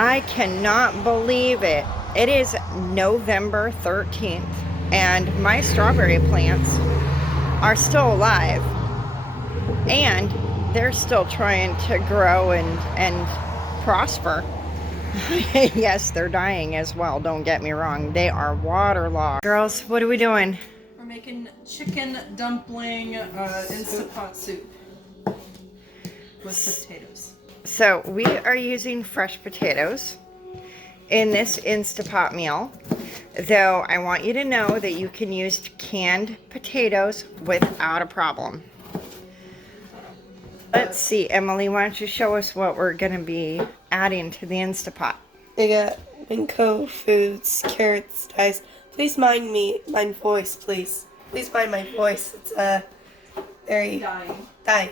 I cannot believe it. It is November 13th, and my strawberry plants are still alive, and they're still trying to grow and prosper. Yes, they're dying as well, don't get me wrong. They are waterlogged. Girls, what are we doing? We're making chicken dumpling Instant Pot soup with potatoes. So we are using fresh potatoes in this Instapot meal, though I want you to know that you can use canned potatoes without a problem. Let's see, Emily, why don't you show us what we're going to be adding to the Instapot? I got Winco Foods, carrots, dice. Please mind voice, please. Please mind my voice. It's very dying,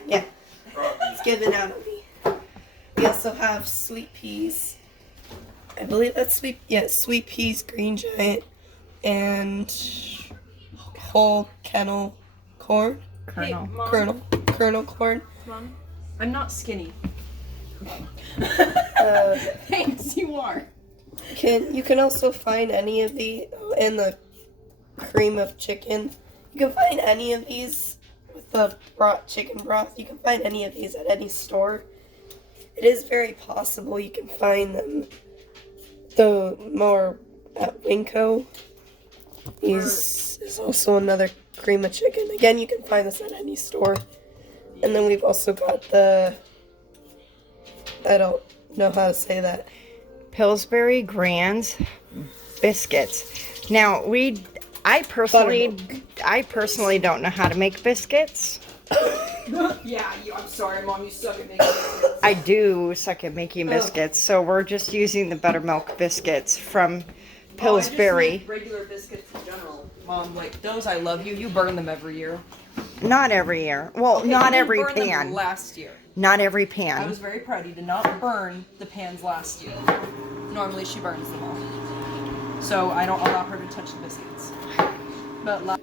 yeah. It's giving out on me. We also have sweet peas. I believe that's sweet peas, green giant, and whole kernel corn. Kernel. Hey, Mom. Kernel corn. Mom, I'm not skinny. Thanks, you are. You can also find any of the in the cream of chicken. You can find any of these with the chicken broth. You can find any of these at any store. It is very possible you can find them though more at Winco. These is also another cream of chicken. Again, you can find this at any store. And then we've also got the, I don't know how to say that, Pillsbury Grands biscuits. Now, I personally don't know how to make biscuits. Yeah, I'm sorry, Mom, you suck at making biscuits. I do suck at making biscuits, so we're just using the buttermilk biscuits from Pillsbury. I just make regular biscuits in general. Mom, like those I love you burn them every year. Not every year. Well, Okay, not you every burned them pan. last year. Not every I pan. was very proud. You did not burn the pans last year. Normally she burns them all. So I don't allow her to touch the biscuits. But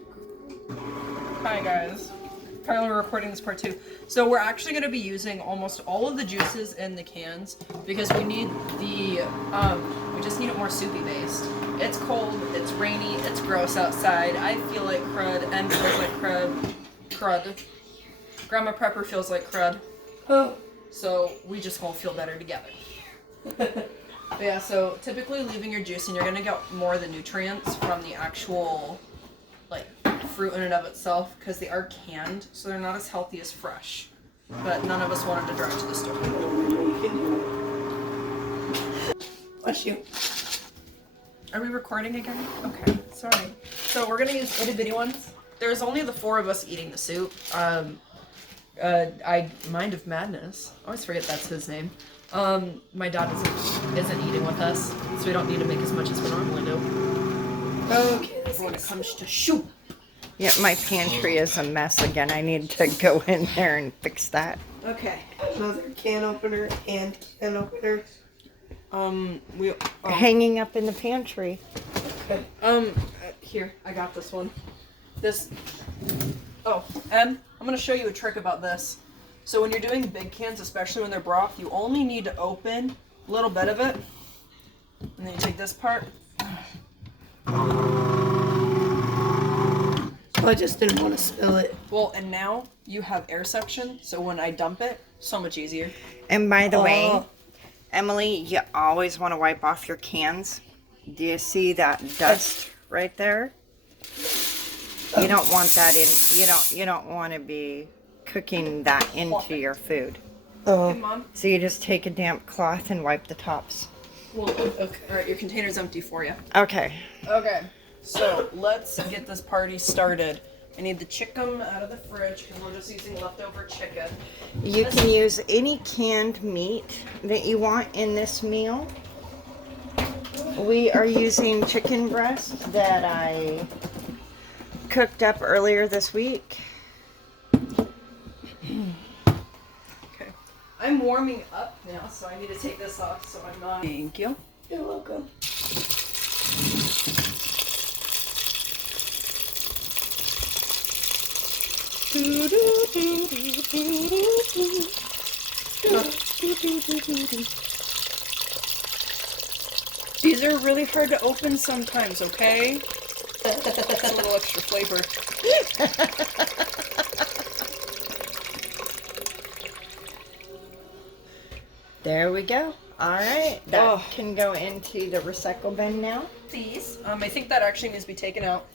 hi guys. Apparently we're recording this part 2. So we're actually going to be using almost all of the juices in the cans because we need the, we just need it more soupy based. It's cold, it's rainy, it's gross outside. I feel like crud, Em feels like crud. Grandma Prepper feels like crud. Oh. So we just won't feel better together. But yeah, so typically leaving your juice and you're going to get more of the nutrients from the actual like fruit in and of itself because they are canned, so they're not as healthy as fresh. But none of us wanted to drive to the store. Bless you. Are we recording again? Okay, sorry. So we're gonna use itty bitty ones. There's only the 4 of us eating the soup. Mind of Madness. I always forget that's his name. My dad isn't eating with us, so we don't need to make as much as we normally do. Okay. When it comes to soup. Yeah, my pantry is a mess again. I need to go in there and fix that. Okay. Another can opener and can opener. Hanging up in the pantry. Okay. Here, I got this one. I'm gonna show you a trick about this. So when you're doing big cans, especially when they're broth, you only need to open a little bit of it, and then you take this part. I just didn't want to spill it. Well, and now you have air suction, so when I dump it, so much easier. And by the way, Emily, you always want to wipe off your cans. Do you see that dust right there? You don't want that in. You don't want to be cooking that into your food. Oh. Hey, Mom. So you just take a damp cloth and wipe the tops. Well, okay. All right, your container's empty for you. Okay. Okay. So let's get this party started. I need the chicken out of the fridge because we're just using leftover chicken. You can use any canned meat that you want in this meal. We are using chicken breast that I cooked up earlier this week. Okay. I'm warming up now, so I need to take this off so I'm not... Thank you. You're welcome. These are really hard to open sometimes, okay? It's a little extra flavor. There we go. All right, that can go into the recycle bin now. Please. I think that actually needs to be taken out.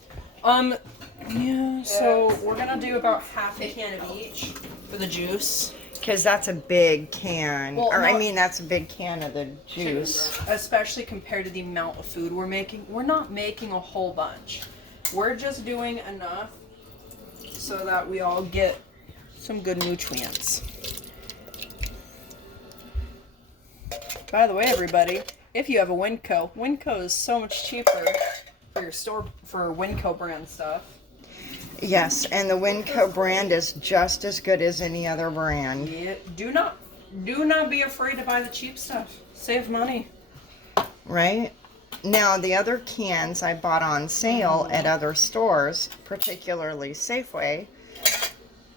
Yeah, so we're gonna do about half a can of each for the juice. Because that's a big can. Well, or, I no- mean, that's a big can of the juice. Especially compared to the amount of food we're making. We're not making a whole bunch. We're just doing enough so that we all get some good nutrients. By the way, everybody, if you have a Winco is so much cheaper for your store for Winco brand stuff. Yes, and the Winco brand is just as good as any other brand. Yeah, do not be afraid to buy the cheap stuff. Save money. Right? Now, the other cans I bought on sale at other stores, particularly Safeway,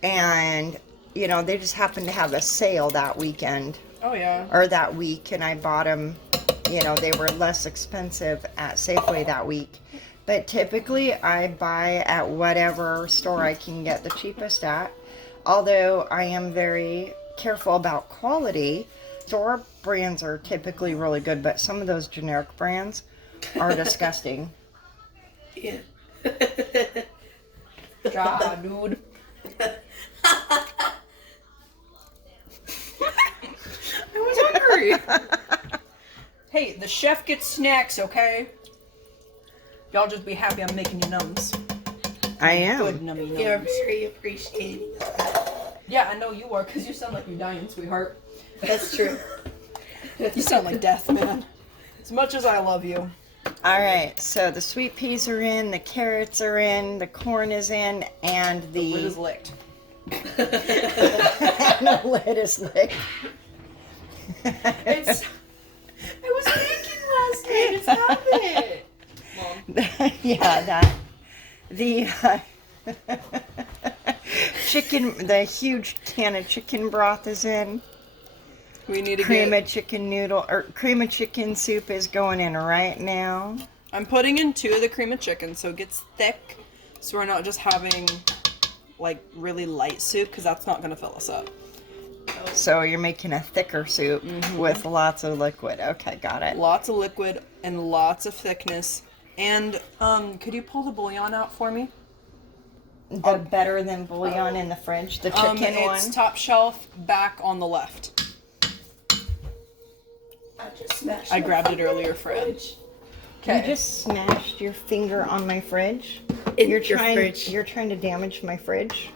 and, you know, they just happened to have a sale that weekend, Oh yeah. or that week, and I bought them, you know, they were less expensive at Safeway that week. But typically, I buy at whatever store I can get the cheapest at, although I am very careful about quality. Store brands are typically really good, but some of those generic brands are disgusting. Yeah. Ja, dude. I was hungry. Hey, the chef gets snacks, okay? Y'all just be happy I'm making you numbs. I Good am. nummy You're numbs. very appreciating. Yeah, I know you are, because you sound like you're dying, sweetheart. That's true. You sound like death, man. As much as I love you. All right, so the sweet peas are in, the carrots are in, the corn is in, and The lid is the licked. and the lid is licked. It's... I was thinking last night, it's happened. Mom. Yeah, that the the huge can of chicken broth is in. We need to Cream get... of chicken noodle or cream of chicken soup is going in right now. I'm putting in 2 of the cream of chicken so it gets thick. So we're not just having like really light soup because that's not going to fill us up. So you're making a thicker soup with lots of liquid. Okay, got it. Lots of liquid and lots of thickness. And could you pull the bouillon out for me? The better than bouillon in the fridge, the chicken It's one. top shelf, back on the left. I just smashed I my grabbed it finger in earlier, the Fred. fridge. You just smashed your finger on my fridge. In You're your trying. fridge. You're trying to damage my fridge.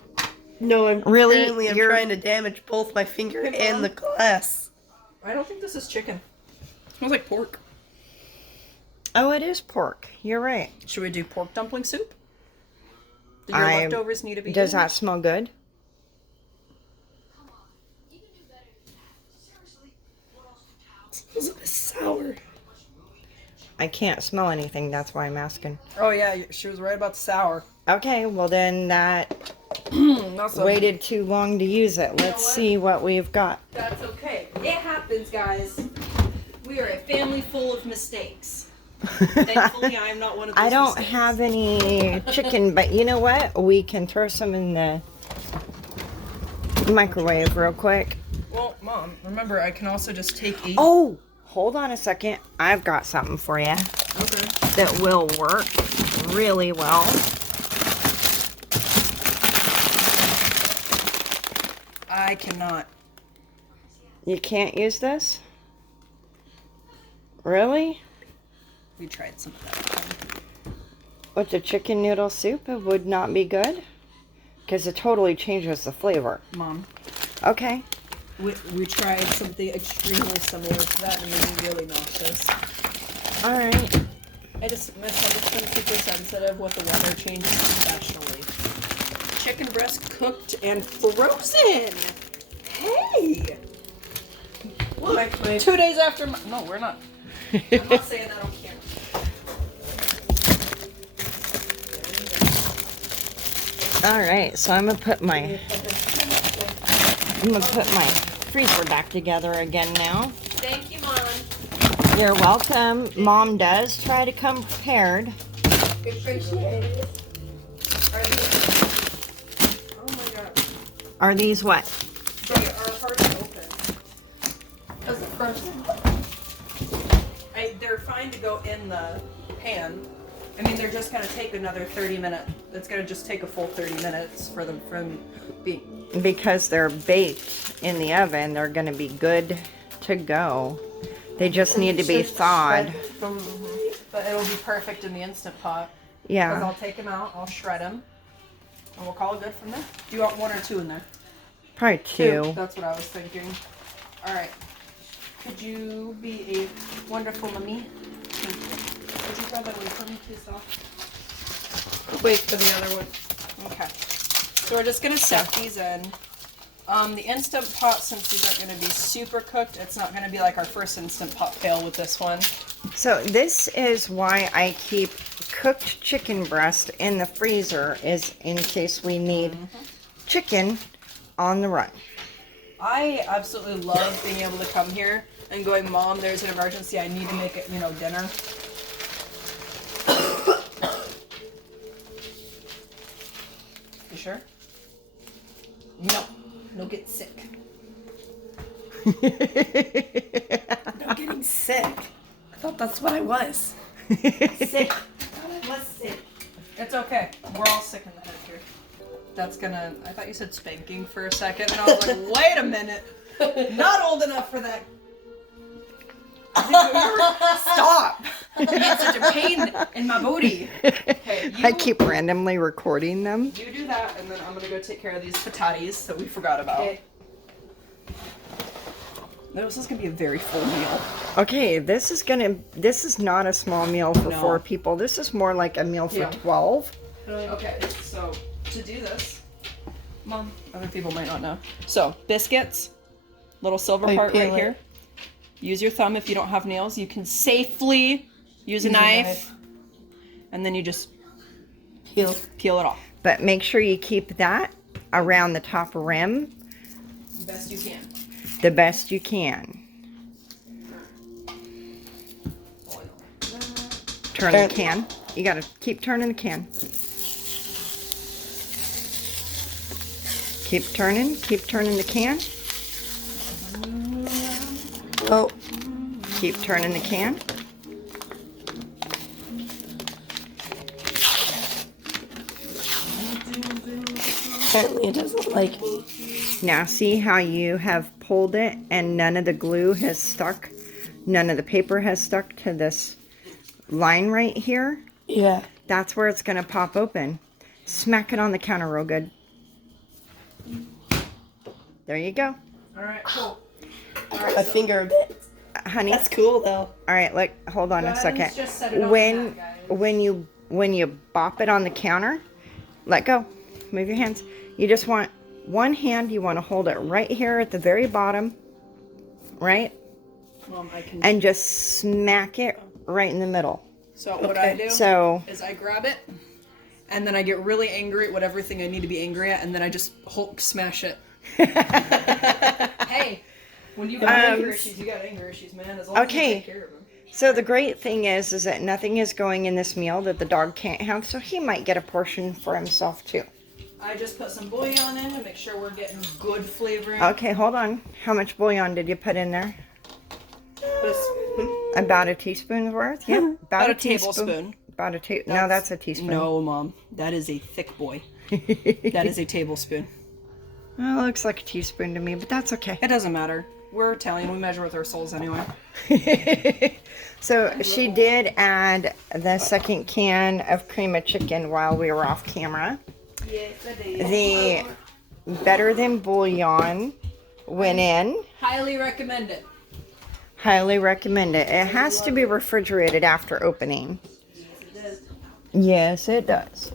No, I'm Really? apparently I'm You're- trying to damage both my finger Hey, and Mom. the glass. I don't think this is chicken. It smells like pork. Oh, it is pork. You're right. Should we do pork dumpling soup? Do your leftovers need to be Does in? that smell good? It smells a bit sour. I can't smell anything. That's why I'm asking. Oh yeah, she was right about the sour. Okay, well then that That's waited too long to use it. Let's what? see what we've got. That's okay. It happens, guys. We are a family full of mistakes. Thankfully, I am not one of those I don't mistakes. have any chicken, but you know what? We can throw some in the microwave real quick. Well, Mom, remember, I can also just take a... Oh, hold on a second. I've got something for you Okay. that will work really well. I cannot. You can't use this? Really? We tried some of that. With the chicken noodle soup, it would not be good? Because it totally changes the flavor. Mom, Okay. we tried something extremely similar to that and it made me really nauseous. Alright. My stomach's been super sensitive with the weather changes, especially. Chicken breast cooked and frozen! Hey! Look, 2 days after my... No, we're not. I'm not saying that on camera. Alright, so I'm gonna put my freezer back together again now. Thank you, Mom. You're welcome. Mom does try to come prepared. Appreciate it. Oh my god. Are these what? They are hard to open. That's the first one. They're fine to go in the pan. I mean, they're just gonna take another 30 minutes. It's gonna just take a full 30 minutes for them from being. Because they're baked in the oven, they're going to be good to go. They just need to be thawed. But it'll be perfect in the Instant Pot. Because Yeah. I'll take them out, I'll shred them, and we'll call it good from there. Do you want 1 or 2 in there? Probably 2. That's what I was thinking. All right. Could you be a wonderful mummy? Thank you. Would you grab that away from me, please, doll? Wait for the other one. Okay. So we're just gonna set these in. The Instant Pot, since these aren't gonna be super cooked, it's not gonna be like our first Instant Pot fail with this one. So this is why I keep cooked chicken breast in the freezer, is in case we need chicken on the run. I absolutely love being able to come here and going, Mom, there's an emergency. I need to make it, dinner. You sure? No. No, get sick. I'm getting sick. I thought that's what I was. Sick. I thought I was sick. It's okay. We're all sick in the head here. That's gonna. I thought you said spanking for a second, and I was like, wait a minute. Not old enough for that. Stop! I had such a pain in my booty. Okay, I keep randomly recording them. You do that, and then I'm gonna go take care of these patates that we forgot about. Okay. This is gonna be a very full meal. Okay, this is not a small meal for No. 4 people. This is more like a meal for Yeah. 12. Okay, so to do this, Mom, other people might not know. So biscuits, little silver Oh, you part peel right it. here. Use your thumb if you don't have nails. You can safely use a Use a knife, knife. and then you just Peel. peel it off. But make sure you keep that around the top rim Best you can. the best you can. Turn the can. You gotta keep turning the can. Keep turning the can. Oh, Keep turning the can. apparently it doesn't like me. Now see how you have pulled it and none of the glue has stuck? None of the paper has stuck to this line right here? Yeah. That's where it's going to pop open. Smack it on the counter real good. There you go. All right, cool. I got my finger a bit. Honey. That's cool though. All right, hold on Go a ahead second. and just set it on When that, guys. when you bop it on the counter, let go. Move your hands. You just want one hand, you want to hold it right here at the very bottom, right? Mom, I can. And just smack it right in the middle. So what I do So, is I grab it, and then I get really angry at whatever thing I need to be angry at, and then I just Hulk smash it. Hey, when you got anger issues, you got anger issues, man. As long as Okay. you take care of them. so the great thing is that nothing is going in this meal that the dog can't have, so he might get a portion for himself too. I just put some bouillon in to make sure we're getting good flavoring. Okay, hold on. How much bouillon did you put in there? Put a spoon. About a teaspoon's worth? Yep. About a tablespoon. About a tablespoon. No, that's a teaspoon. No, Mom. That is a thick boy. That is a tablespoon. Well, it looks like a teaspoon to me, but that's okay. It doesn't matter. We're Italian. We measure with our souls anyway. So she did add the second can of cream of chicken while we were off camera. Yes, it is. The better than bouillon went in. Highly recommend it. Highly recommend it. It has to be refrigerated after opening. Yes, it does.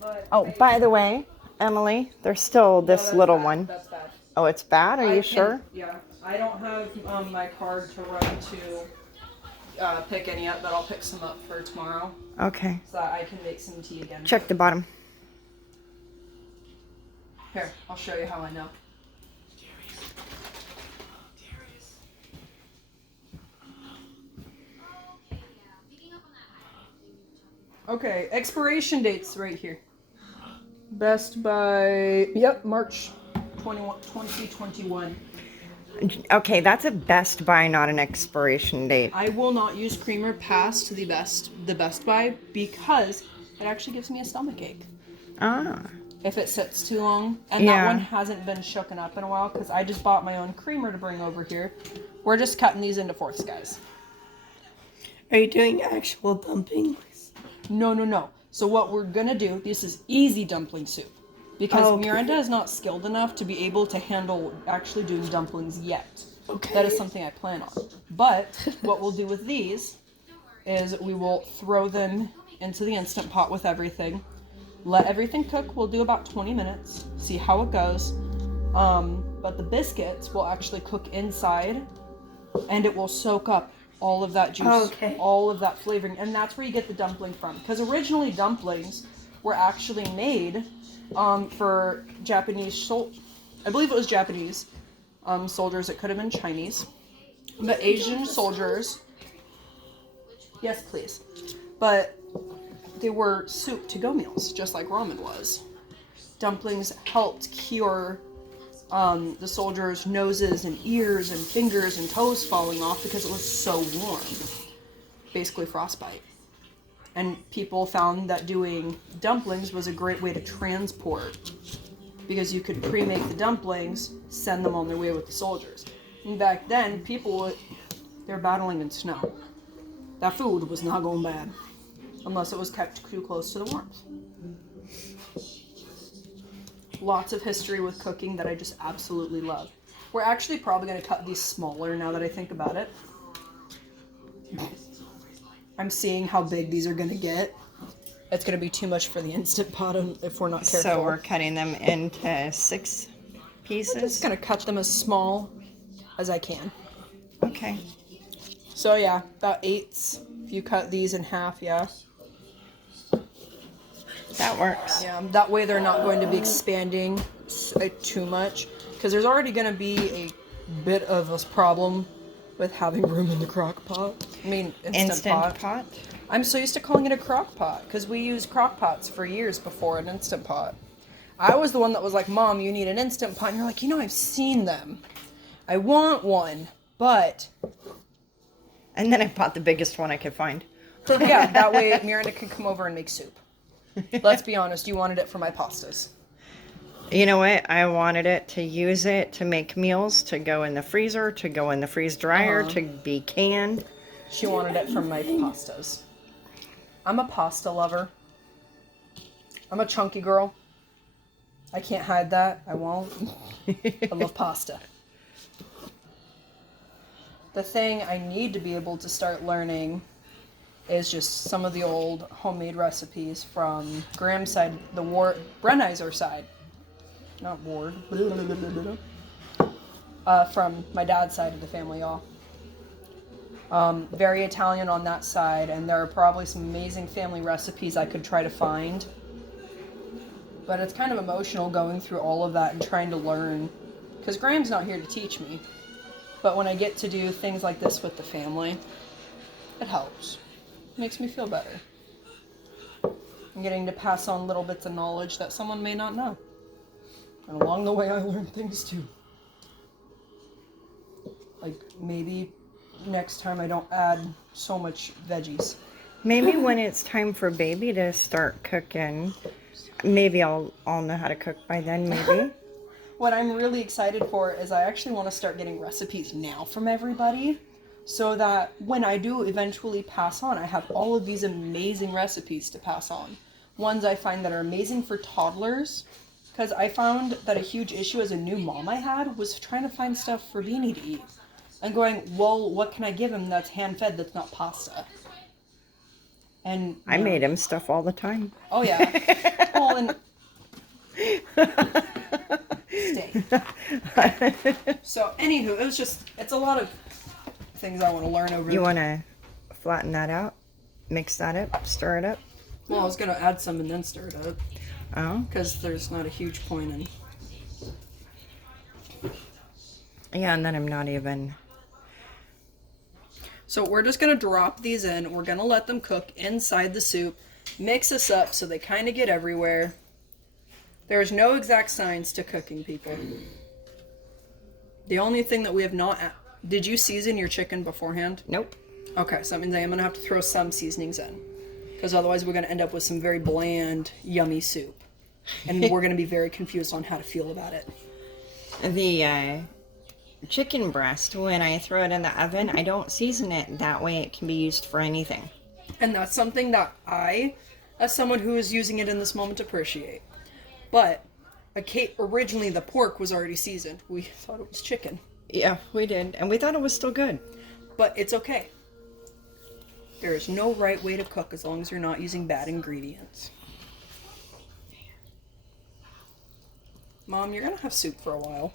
But Oh, by the way, Emily, there's still this little one. That's bad. Oh, it's bad? Are you sure? Yeah. I don't have my card to run to pick any up, but I'll pick some up for tomorrow Okay. so that I can make some tea again. Check the bottom. Here, I'll show you how I know. Okay, expiration dates right here. Best by, yep, March 2021. Okay, that's a Best Buy, not an expiration date. I will not use creamer past the Best Buy because it actually gives me a stomach ache Ah, if it sits too long. And that Yeah. one hasn't been shooken up in a while because I just bought my own creamer to bring over here. We're just cutting these into fourths, guys. Are you doing actual dumplings? No. So what we're gonna do, this is easy dumpling soup. Because Okay. Myranda is not skilled enough to be able to handle actually doing dumplings yet. Okay. That is something I plan on. But what we'll do with these is we will throw them into the Instant Pot with everything. Let everything cook. We'll do about 20 minutes. See how it goes. But the biscuits will actually cook inside and it will soak up all of that juice, all of that flavoring. And that's where you get the dumpling from. Because originally dumplings were actually made for Japanese I believe it was Japanese soldiers. It could have been Chinese, but Asian soldiers. Yes, please. But they were soup to go meals, just like ramen was. Dumplings helped cure the soldiers' noses and ears and fingers and toes falling off because it was so warm. Basically frostbite. And people found that doing dumplings was a great way to transport because you could pre-make the dumplings, send them on their way with the soldiers. And back then, they're battling in snow. That food was not going bad unless it was kept too close to the warmth. Lots of history with cooking that I just absolutely love. We're actually probably going to cut these smaller now that I think about it. I'm seeing how big these are going to get. It's going to be too much for the Instant Pot if we're not careful. so we're cutting them into 6 pieces? I'm just going to cut them as small as I can. Okay. So yeah, about 8s. If you cut these in half, yeah. That works. Yeah, that way they're not going to be expanding too much. Because there's already going to be a bit of a problem with having room in the crock pot. I mean, Instant Pot. I'm so used to calling it a crock pot because we used crock pots for years before an Instant Pot. I was the one that was like, Mom, you need an Instant Pot. And you're like, I've seen them. I want one, but... And then I bought the biggest one I could find. Yeah, that way Myranda can come over and make soup. Let's be honest, you wanted it for my pastas. You know what? I wanted it to use it to make meals, to go in the freezer, to go in the freeze dryer, to be canned. She wanted it from my pastas. I'm a pasta lover. I'm a chunky girl. I can't hide that. I won't. I love pasta. The thing I need to be able to start learning is just some of the old homemade recipes from Graham's side, the Brenizer side. Not Ward. From my dad's side of the family, y'all. Very Italian on that side, and there are probably some amazing family recipes I could try to find. But it's kind of emotional going through all of that and trying to learn. Because Graham's not here to teach me. But when I get to do things like this with the family, it helps. It makes me feel better. I'm getting to pass on little bits of knowledge that someone may not know. And along the way, I learned things too. Like, maybe next time I don't add so much veggies. Maybe when it's time for baby to start cooking, maybe I'll know how to cook by then, maybe. What I'm really excited for is I actually want to start getting recipes now from everybody so that when I do eventually pass on, I have all of these amazing recipes to pass on. Ones I find that are amazing for toddlers, because I found that a huge issue as a new mom I had was trying to find stuff for Beanie to eat. And going, well, what can I give him that's hand-fed that's not pasta? And I made him stuff all the time. Oh, yeah. Well, and... Stay. So, anywho, it's a lot of things I want to learn over. You want to flatten that out? Mix that up? Stir it up? Well, I was going to add some and then stir it up. Oh. Because there's not a huge point in... Yeah, and then I'm not even... So we're just going to drop these in. We're going to let them cook inside the soup. Mix this up so they kind of get everywhere. There's no exact science to cooking, people. The only thing that we have not... Did you season your chicken beforehand? Nope. Okay, so that means I am going to have to throw some seasonings in. Because otherwise we're going to end up with some very bland, yummy soup. And we're going to be very confused on how to feel about it. The chicken breast, when I throw it in the oven, I don't season it. That way it can be used for anything. And that's something that I, as someone who is using it in this moment, appreciate. But originally the pork was already seasoned. We thought it was chicken. Yeah, we did. And we thought it was still good. But it's okay. There is no right way to cook as long as you're not using bad ingredients. Mom, you're going to have soup for a while.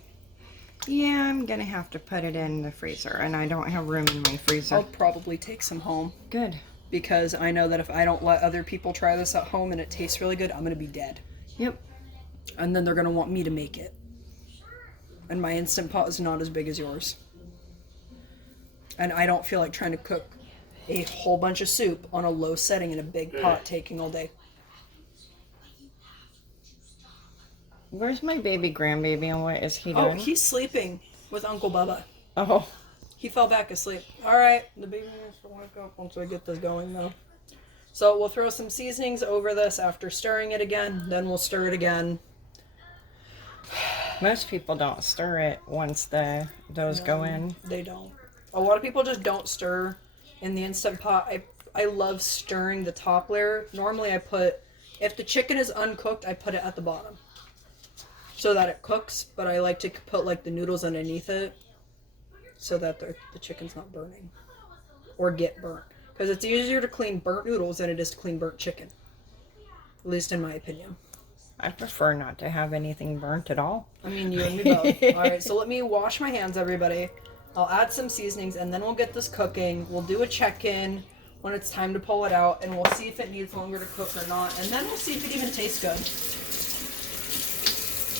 Yeah, I'm going to have to put it in the freezer. And I don't have room in my freezer. I'll probably take some home. Good. Because I know that if I don't let other people try this at home and it tastes really good, I'm going to be dead. Yep. And then they're going to want me to make it. And my Instant Pot is not as big as yours. And I don't feel like trying to cook a whole bunch of soup on a low setting in a big pot taking all day. Where's my baby grandbaby and what is he doing? Oh, he's sleeping with Uncle Bubba. Oh. He fell back asleep. Alright, the baby needs to wake up once I get this going though. So we'll throw some seasonings over this after stirring it again. Then we'll stir it again. Most people don't stir it once those go in. They don't. A lot of people just don't stir in the Instant Pot. I love stirring the top layer. Normally if the chicken is uncooked, I put it at the bottom so that it cooks, but I like to put like the noodles underneath it so that the chicken's not burning or get burnt. Because it's easier to clean burnt noodles than it is to clean burnt chicken. At least in my opinion. I prefer not to have anything burnt at all. I mean, you and me both. Alright, so let me wash my hands, everybody. I'll add some seasonings and then we'll get this cooking. We'll do a check-in when it's time to pull it out and we'll see if it needs longer to cook or not. And then we'll see if it even tastes good.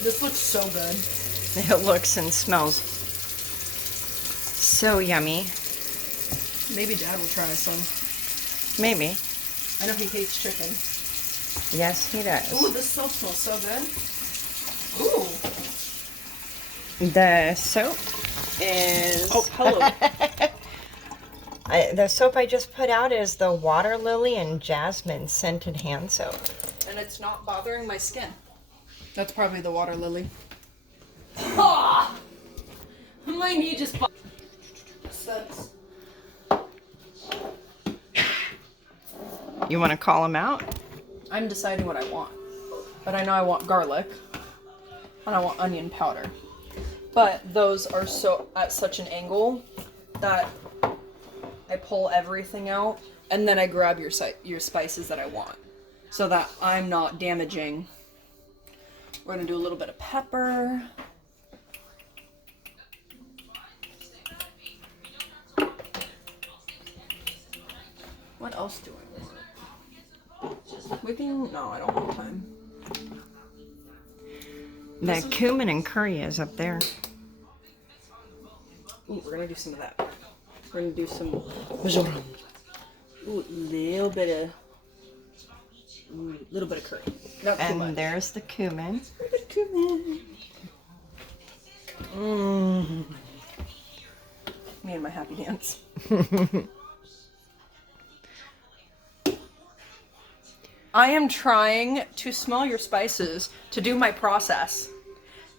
This looks so good. It looks and smells so yummy. Maybe Dad will try some. Maybe. I know he hates chicken. Yes, he does. Ooh, this soap smells so good. Ooh. The soap is... Oh, hello. The soap I just put out is the Water Lily and Jasmine Scented Hand Soap. And it's not bothering my skin. That's probably the Water Lily. Ah! My knee just... Sucks. You want to call them out? I'm deciding what I want. But I know I want garlic. And I want onion powder. But those are at such an angle that I pull everything out and then I grab your spices that I want so that I'm not damaging. We're gonna do a little bit of pepper. What else do I want? No, I don't have time. The cumin and curry is up there. Ooh, we're gonna do some of that. We're gonna do some. Ooh, little bit of curry. Not too much. And there's the cumin. A bit of cumin. Me and my happy dance. I am trying to smell your spices to do my process,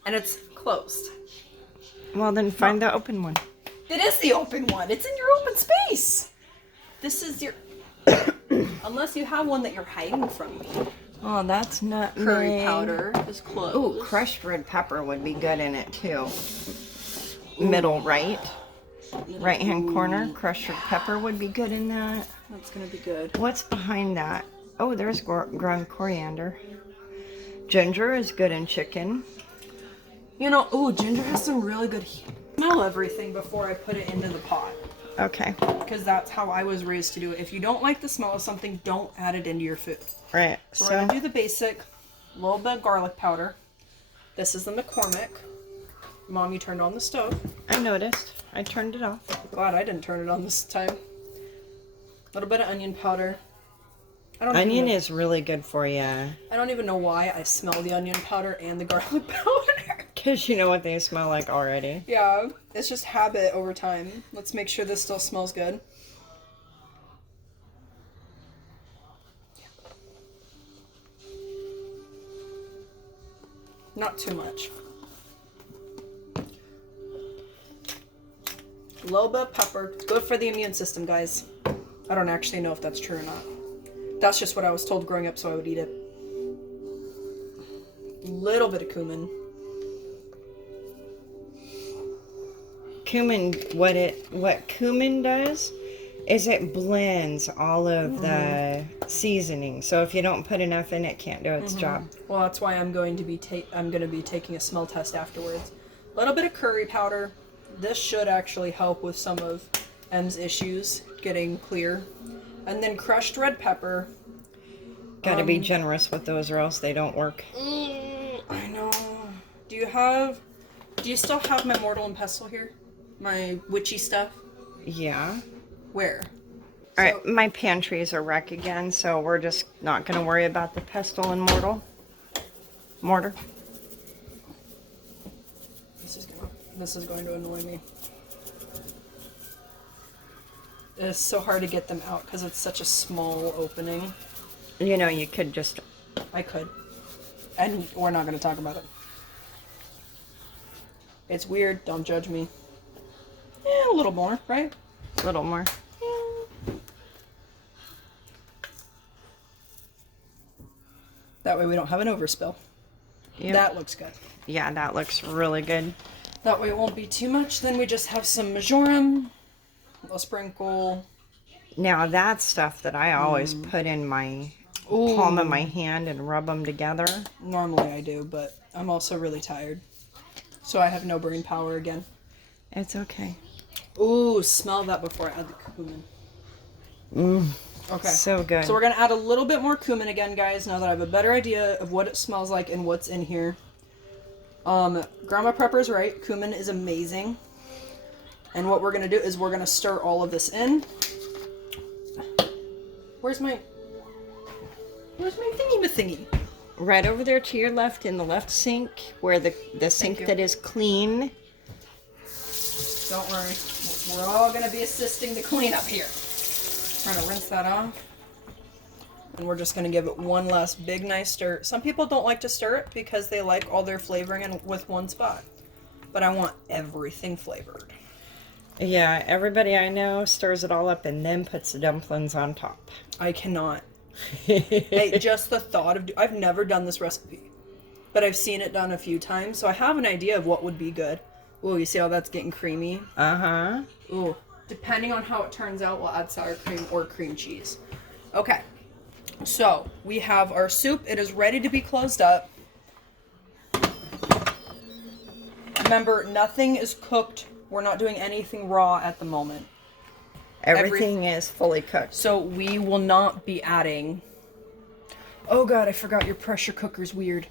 and it's closed. Well, then find the open one. It is the open one. It's in your open space. This is your... Unless you have one that you're hiding from me. Oh, that's not Curry powder is closed. Ooh, crushed red pepper would be good in it, too. Middle right. Right-hand corner. Crushed red pepper would be good in that. That's going to be good. What's behind that? Oh, there's ground coriander. Ginger is good in chicken. You know, ooh, ginger has some really good heat. Smell everything before I put it into the pot. Okay. Because that's how I was raised to do it. If you don't like the smell of something, don't add it into your food. Right. So we're going to do the basic. A little bit of garlic powder. This is the McCormick. Mom, you turned on the stove. I noticed. I turned it off. Glad I didn't turn it on this time. A little bit of onion powder. I don't Onion even know, is really good for you. I don't even know why I smell the onion powder and the garlic powder. Because you know what they smell like already. Yeah, it's just habit over time. Let's make sure this still smells good. Not too much. A little bit of pepper. It's good for the immune system, guys. I don't actually know if that's true or not. That's just what I was told growing up, so I would eat it. Little bit of cumin. Cumin, what cumin does is it blends all of the seasoning. So if you don't put enough in, it can't do its job. Well, that's why I'm going to be taking a smell test afterwards. A little bit of curry powder. This should actually help with some of M's issues getting clear. And then crushed red pepper. Got to be generous with those or else they don't work. I know. Do you still have my mortar and pestle here? My witchy stuff? Yeah. Where? All right, my pantries are wreck again, so we're just not going to worry about the pestle and mortar. This is going to annoy me. It's so hard to get them out because it's such a small opening. You know, you could just... I could. And we're not going to talk about it. It's weird. Don't judge me. Yeah, a little more, right? A little more. That way we don't have an overspill. Yep. That looks good. Yeah, that looks really good. That way it won't be too much. Then we just have some marjoram, a sprinkle. Now that's stuff that I always put in my palm of my hand and rub them together. Normally I do, but I'm also really tired. So I have no brain power again. It's okay. Ooh, smell that before I add the cumin. Okay. So good. So we're going to add a little bit more cumin again, guys, now that I have a better idea of what it smells like and what's in here. Grandma Prepper's right. Cumin is amazing. And what we're going to do is we're going to stir all of this in. Where's my thingy? Right over there to your left in the left sink, where the sink that is clean. Don't worry. We're all going to be assisting the cleanup here. We're going to rinse that off. And we're just going to give it one last big nice stir. Some people don't like to stir it because they like all their flavoring in with one spot. But I want everything flavored. Yeah, everybody I know stirs it all up and then puts the dumplings on top. I cannot. Hey, just the thought of... I've never done this recipe. But I've seen it done a few times. So I have an idea of what would be good. Ooh, you see how that's getting creamy? Uh-huh. Ooh. Depending on how it turns out, we'll add sour cream or cream cheese. Okay. So, we have our soup. It is ready to be closed up. Remember, nothing is cooked. We're not doing anything raw at the moment. Everything is fully cooked. So, we will not be adding... Oh god, I forgot your pressure cooker's weird.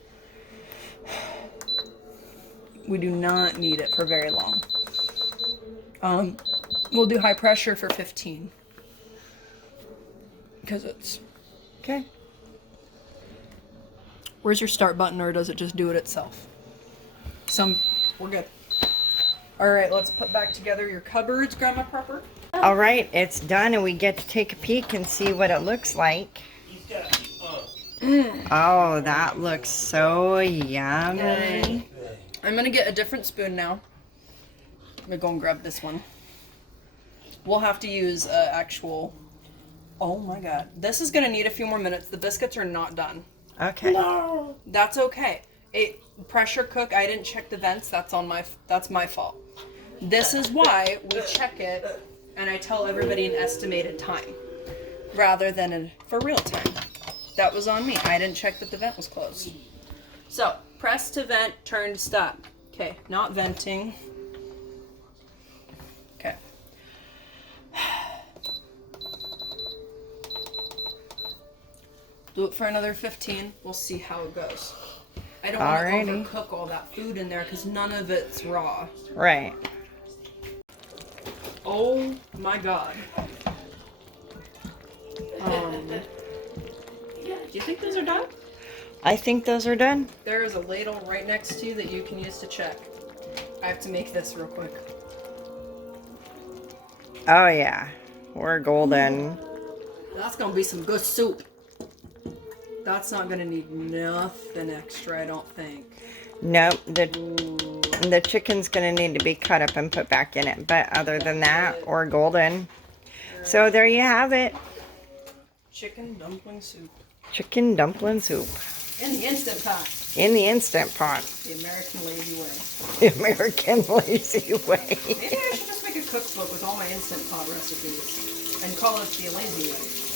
We do not need it for very long. We'll do high pressure for 15. Because it's... Okay. Where's your start button, or does it just do it itself? We're good. Alright, let's put back together your cupboards, Grandma Prepper. All right, it's done, and we get to take a peek and see what it looks like. Oh, that looks so yummy. I'm gonna get a different spoon now. I'm gonna go and grab this one. We'll have to use actual... Oh my god. This is gonna need a few more minutes. The biscuits are not done. Okay. No! That's okay. Pressure cook, I didn't check the vents. That's my fault. This is why we check it and I tell everybody an estimated time rather than for real time. That was on me. I didn't check that the vent was closed. So, press to vent, turn to stop. Okay, not venting. Okay. Do it for another 15. We'll see how it goes. I don't want to overcook all that food in there because none of it's raw. Right. Oh my god. Do you think those are done? I think those are done. There is a ladle right next to you that you can use to check. I have to make this real quick. Oh yeah, we're golden. That's gonna be some good soup. That's not gonna need nothing extra, I don't think. Nope, the chicken's gonna need to be cut up and put back in it. But other than that, we're golden. So there you have it. Chicken dumpling soup. Chicken dumpling soup. In the Instant Pot. In the Instant Pot. The American lazy way. The American lazy way. Maybe I should just make a cookbook with all my Instant Pot recipes and call it the lazy way.